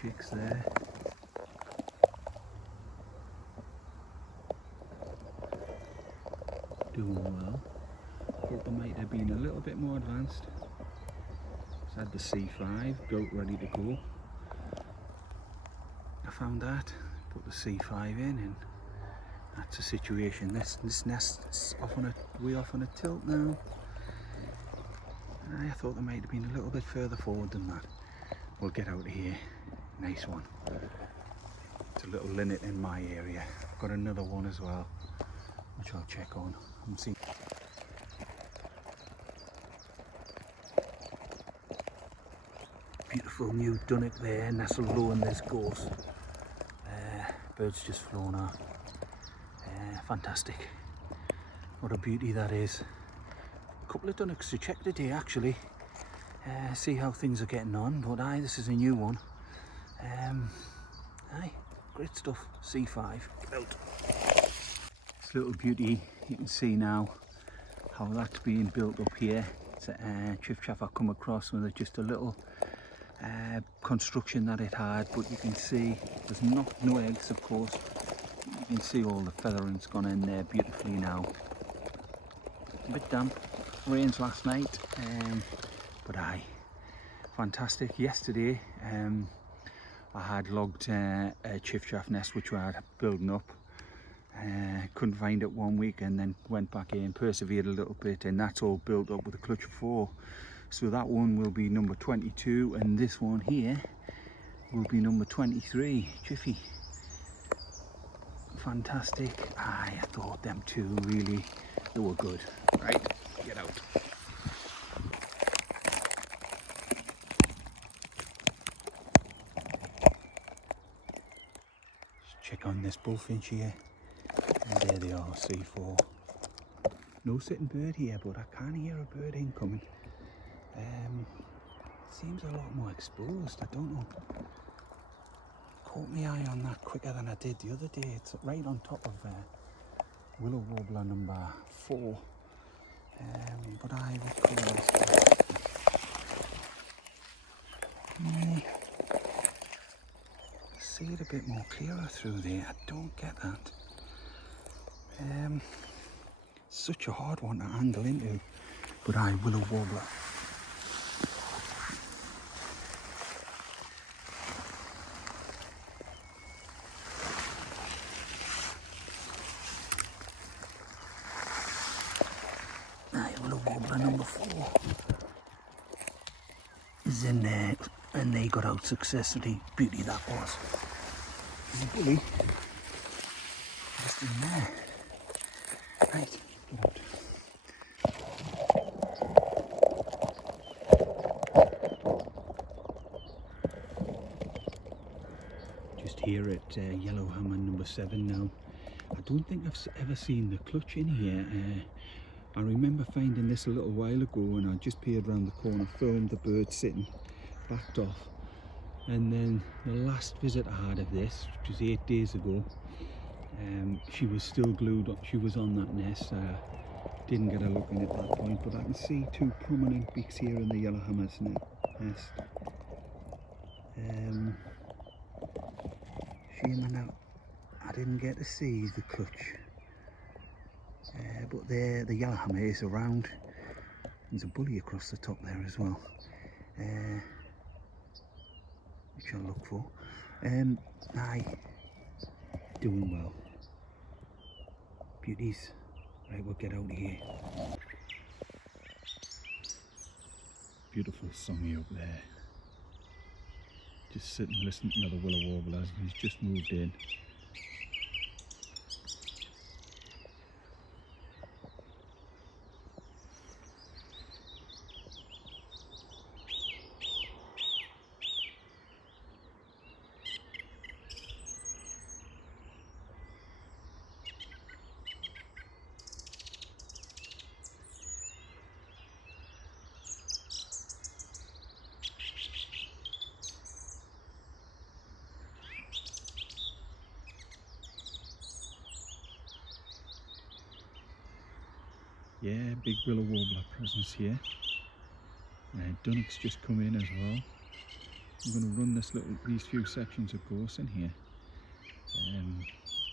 chicks there. Doing well. Thought they might have been a little bit more advanced. So I had the C5 built ready to go. I found that, put the C5 in, and that's the situation. This nest's way off on a tilt now. I thought they might have been a little bit further forward than that. We'll get out of here. Nice one. It's a little linnet in my area. I've got another one as well, which I'll check on and see. Beautiful new dunnock there, nestled low in this gorse. Bird's just flown out. Fantastic. What a beauty that is. A couple of dunnocks to check today actually. See how things are getting on, but this is a new one. Great stuff. C5, get out. This little beauty, you can see now how that's being built up here. It's a chiff chaff I come across with just a little construction that it had, but you can see there's no eggs, of course. You can see all the feathering's gone in there beautifully now. A bit damp, rains last night, but fantastic. Yesterday I had logged a chiff chaff nest which I had building up. Couldn't find it one week and then went back in, persevered a little bit, and that's all built up with a clutch of 4. So that one will be number 22 and this one here will be number 23. Chiffy. Fantastic. I thought them two really, they were good. Right, get out. Let's check on this bullfinch here. And there they are, C4. No sitting bird here, but I can hear a bird incoming. Seems a lot more exposed, I don't know. Caught my eye on that quicker than I did the other day. It's right on top of willow warbler number 4. But I will call this one. See it a bit more clearer through there. I don't get that. Such a hard one to angle into, but willow warbler. Willow warbler number 4 is in there, and they got out successfully. Beauty that was. There's a bully just in there. Right, get out. Just here at Yellowhammer number 7 now. I don't think I've ever seen the clutch in here. I remember finding this a little while ago and I just peered around the corner, filmed the bird sitting, backed off. And then the last visit I had of this, which was 8 days ago, she was still glued up, she was on that nest. Didn't get a look in at that point, but I can see 2 prominent beaks here in the Yellowhammer's nest. Shame now I didn't get to see the clutch. But there, the Yellowhammer is around. There's a bully across the top there as well, which I'll look for. Doing well. Beauties. Right, we'll get out of here. Beautiful songy up there. Just sitting listening to another willow warbler as he's just moved in. Yeah, big willow warbler presence here. Dunnock's just come in as well. I'm going to run these few sections of gorse in here.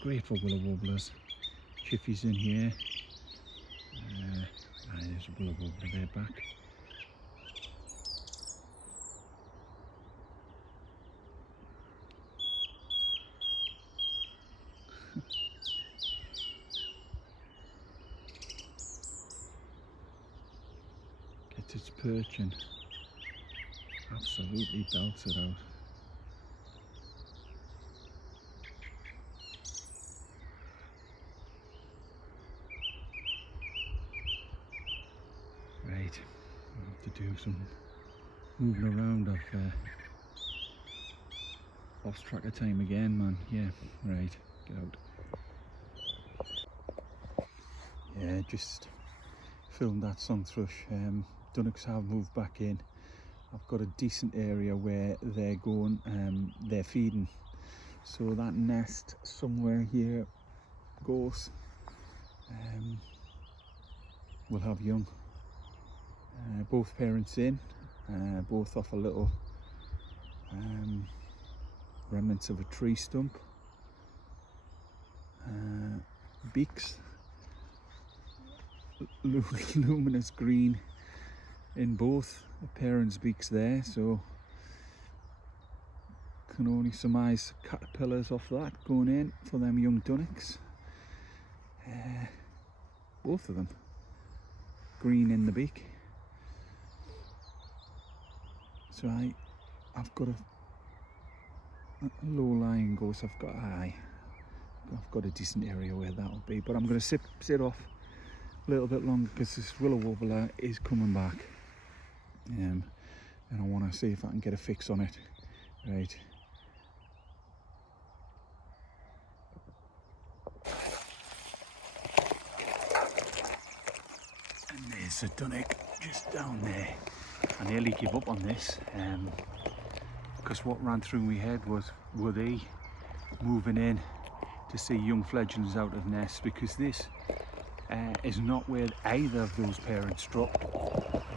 Great for willow warblers. Chiffies in here. There's a willow warbler there back. Gets its perch and absolutely belts it out. Right, I'll have to do some moving around. I've lost track of time again, man. Yeah, right, get out. Yeah, just filmed that song thrush. Dunnocks have moved back in. I've got a decent area where they're going, they're feeding. So that nest somewhere here, gorse, will have young. Both parents in, both off a little remnants of a tree stump. Beaks, luminous green in both the parents' beaks there, so can only surmise caterpillars off that going in for them young dunnocks. Both of them green in the beak. So I've got a low-lying gorse. I've got a decent area where that'll be, but I'm going to sit off a little bit longer because this willow warbler is coming back, and I want to see if I can get a fix on it. Right. And there's the dunnock just down there. I nearly give up on this because what ran through my head was, were they moving in to see young fledglings out of nests? Because this is not where either of those parents dropped,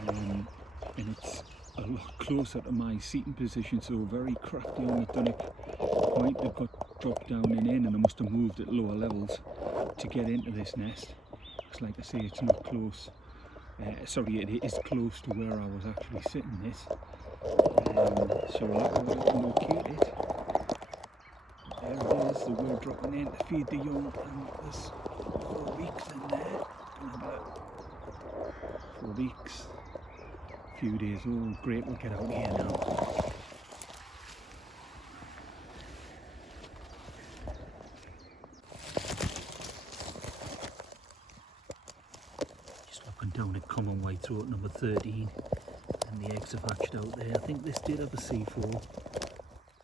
and it's a lot closer to my seating position, so very crafty on the dunnock point. They've got dropped down and in, and I must have moved at lower levels to get into this nest. Because like I say, it's not close. Sorry, it is close to where I was actually sitting this. So I'll locate it. There it is, the word dropping in to feed the young, and there's 4 weeks in there. 4 weeks, a few days old. Great, we'll get out here now. Down at Commonwealth Road at number 13, and the eggs have hatched out there. I think this did have a C4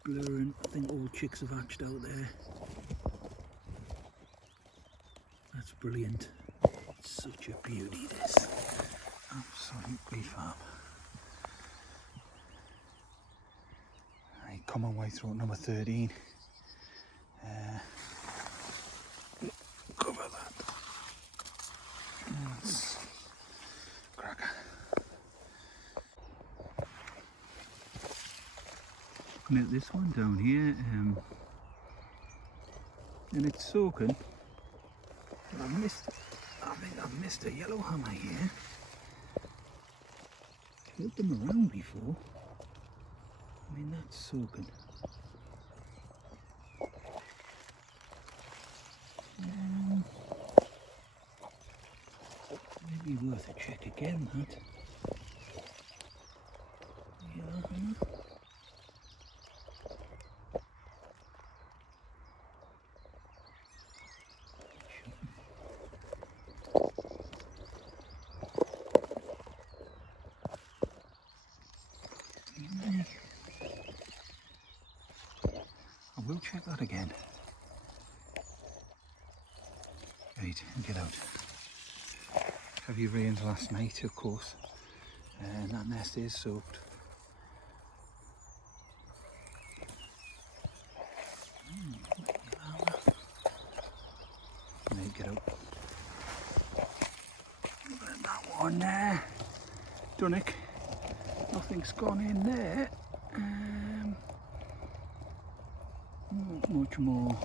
blurring. I think all chicks have hatched out there. That's brilliant. It's such a beauty, this. Absolutely fab. Right, Commonwealth Road number 13. Cover that. That's cracker. Looking at this one down here, and it's soaking. I think I've missed a yellowhammer here. Killed them around before. I mean, that's soaking. Maybe worth a check again, that. Yellowhammer. I will check that again. Right, and get out. Heavy rains last night, of course, and that nest is soaked. Right, get out. Look at that one there. Dunnock. Nothing's gone in there. Not much more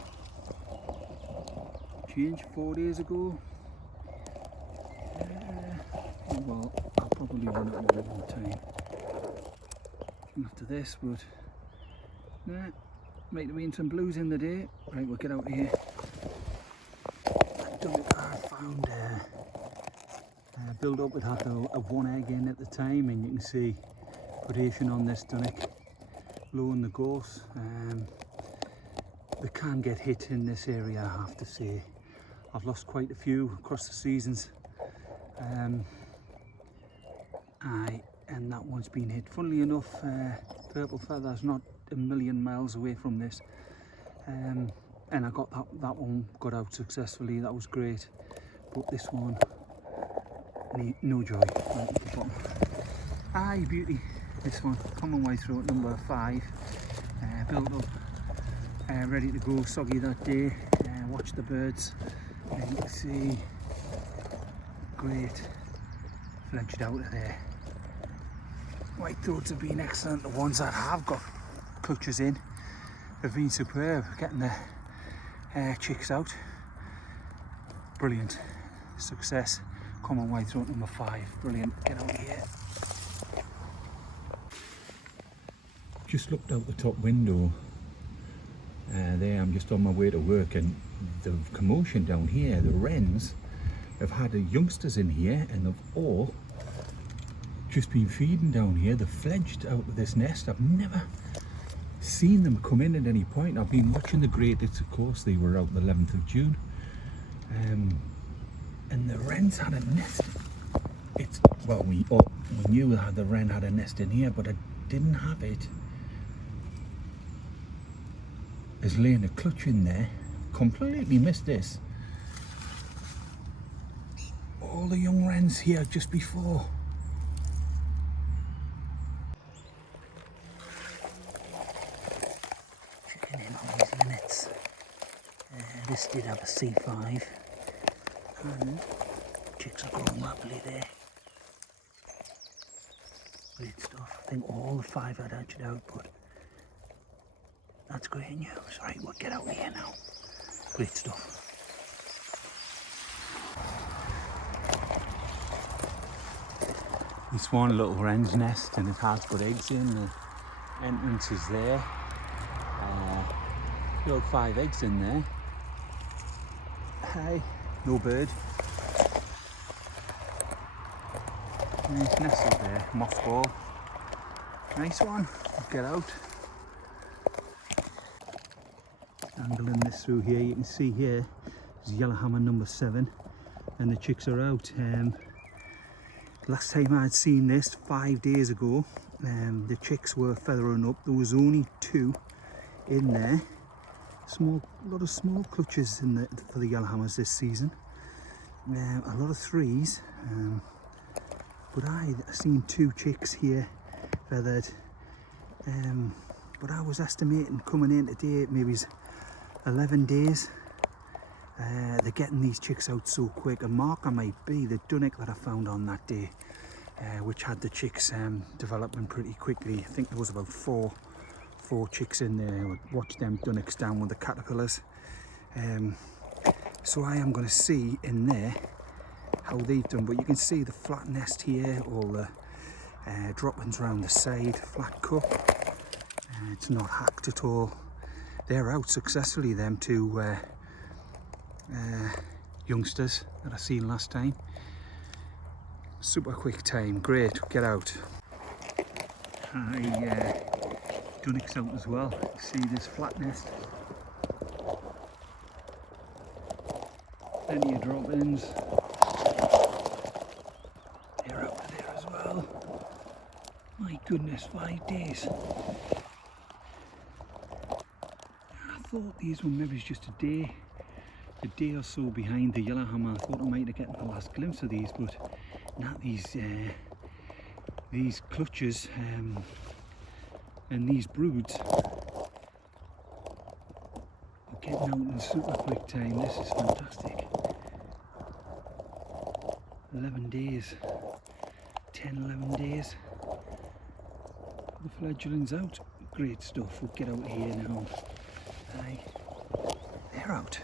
change 4 days ago. Well, I'll probably run out a bit more time after this, but nah, might have been some blues in the day. Right, we'll get out of here. I found build up. It had a one egg in at the time, and you can see predation on this Dunnock, low in the gorse. They can get hit in this area, I have to say. I've lost quite a few across the seasons. And that one's been hit. Funnily enough, Purple Feather's not a million miles away from this. And I got that one got out successfully. That was great. But this one, no joy. Right at the bottom. Aye, beauty. This one, common white throat, number 5. Built up, ready to go. Soggy that day. Watch the birds. And you can see, great, fledged out of there. White throats have been excellent. The ones that have got clutches in have been superb, getting the chicks out. Brilliant. Success. Common white throat number 5. Brilliant. Get out of here. Just looked out the top window. There, I'm just on my way to work, and the commotion down here, the wrens have had youngsters in here, and they've all just been feeding down here. They've fledged out of this nest. I've never seen them come in at any point. I've been watching the great hits, of course. They were out the 11th of June. And the wrens had a nest. Well, we knew that the wren had a nest in here, but I didn't have it as laying a clutch in there. Completely missed this. All the young wrens here just before. Checking in on these linnets. This did have a C5, and chicks are growing rapidly there. Great stuff. I think all the 5 had hatched out, but that's great news. Right, we'll get out of here now. Great stuff. This one little wren's nest, and it has got eggs in. The entrance is there. Got 5 eggs in there. Hey, no bird. Nice nest up there, mothball. Nice one. Get out. Angling this through here, you can see here is yellowhammer number 7, and the chicks are out. Last time I'd seen this 5 days ago, the chicks were feathering up. There was only 2 in there. A lot of small clutches in for the yellowhammers this season. A lot of 3s, but I've seen 2 chicks here feathered. But I was estimating coming in today maybe 11 days. They're getting these chicks out so quick. A marker might be the Dunnock that I found on that day, which had the chicks developing pretty quickly. I think there was about four chicks in there. Watch them Dunnocks down with the caterpillars. So I am going to see in there how they've done. But you can see the flat nest here, all the droppings around the side, flat cup. It's not hacked at all. They're out successfully, them 2 youngsters that I seen last time. Super quick time, great, get out. Dunnock's out as well. See this flat nest. Plenty of drop-ins. They're out there as well. My goodness, 5 days. I thought these were maybe just a day or so behind the yellowhammer. I thought I might have gotten the last glimpse of these, but not these clutches and these broods are getting out in super quick time. This is fantastic. 11 days, 10-11 days. The fledglings out. Great stuff. We'll get out of here now. Aye, they're out.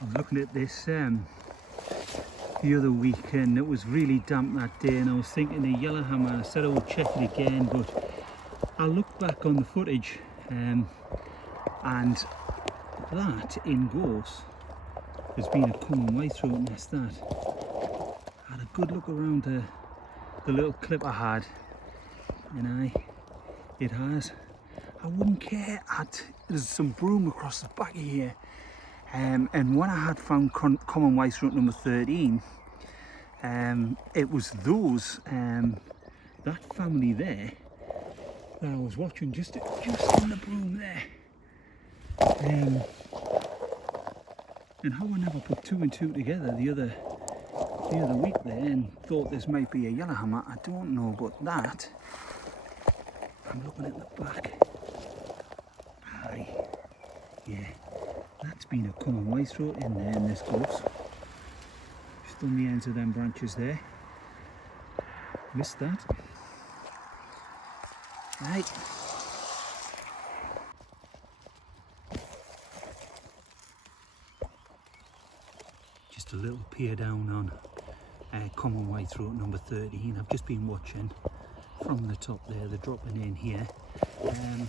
I'm looking at this the other weekend. It was really damp that day, and I was thinking of yellowhammer. I said I would check it again, but I looked back on the footage and that in Gorse has been a common white-throat nest. That I had a good look around the little clip I had, and it has. I wouldn't care. There's some broom across the back of here, and when I had found common white-throat number 13, it was those that family there that I was watching just on the broom there. And how I never put two and two together the other week there and thought this might be a yellowhammer, I don't know, but that, I'm looking at the back. Aye, yeah, that's been a common white-throat in there in this gorse. Just on the ends of them branches there. Missed that. Right. Just a little peer down on common white-throat number 13. I've just been watching from the top there. They're dropping in here. I'm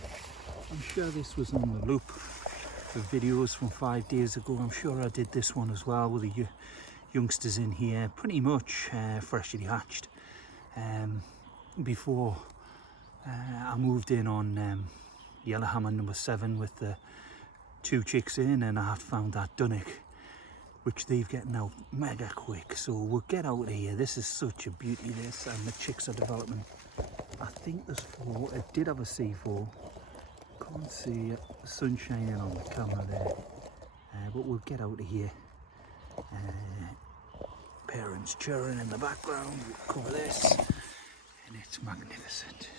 sure this was on the loop of videos from 5 days ago. I'm sure I did this one as well with the youngsters in here, pretty much freshly hatched. Before I moved in on yellowhammer number 7 with the 2 chicks in, and I had found that Dunnock, which they've getting out mega quick. So we'll get out of here. This is such a beauty, this, and the chicks are developing. I think there's 4. It did have a C4. Can't see the sun shining on the camera there, but we'll get out of here. Parents chirring in the background. We'll cover this, and it's magnificent.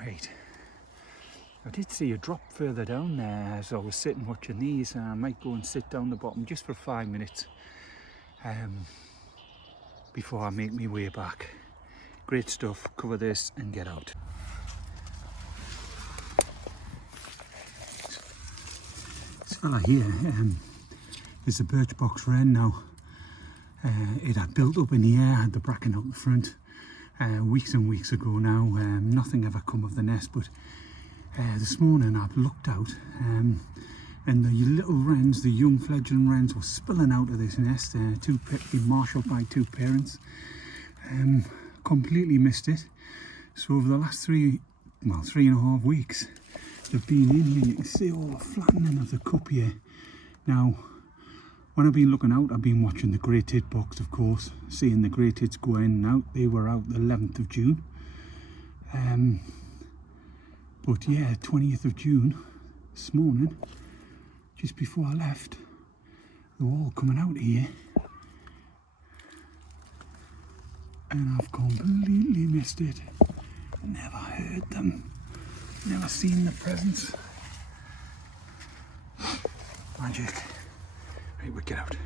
Right, I did see a drop further down there as I was sitting watching these. I might go and sit down the bottom just for 5 minutes before I make my way back. Great stuff. Cover this and get out. This fella here is a birch box wren now. It had built up in the air, had the bracken out the front weeks and weeks ago now. Nothing ever come of the nest, but this morning I've looked out and the little wrens, the young fledgling wrens, were spilling out of this nest. Being marshalled by 2 parents. Completely missed it. So over the last 3.5 weeks, they've been in here. You can see all the flattening of the cup here. Now, when I've been looking out, I've been watching the grey tit box, of course, seeing the grey tits go in and out. They were out the 11th of June. But yeah, 20th of June, this morning, just before I left, they were all coming out here. And I've completely missed it. Never heard them. Never seen the presence. Magic. Right, we'll get out.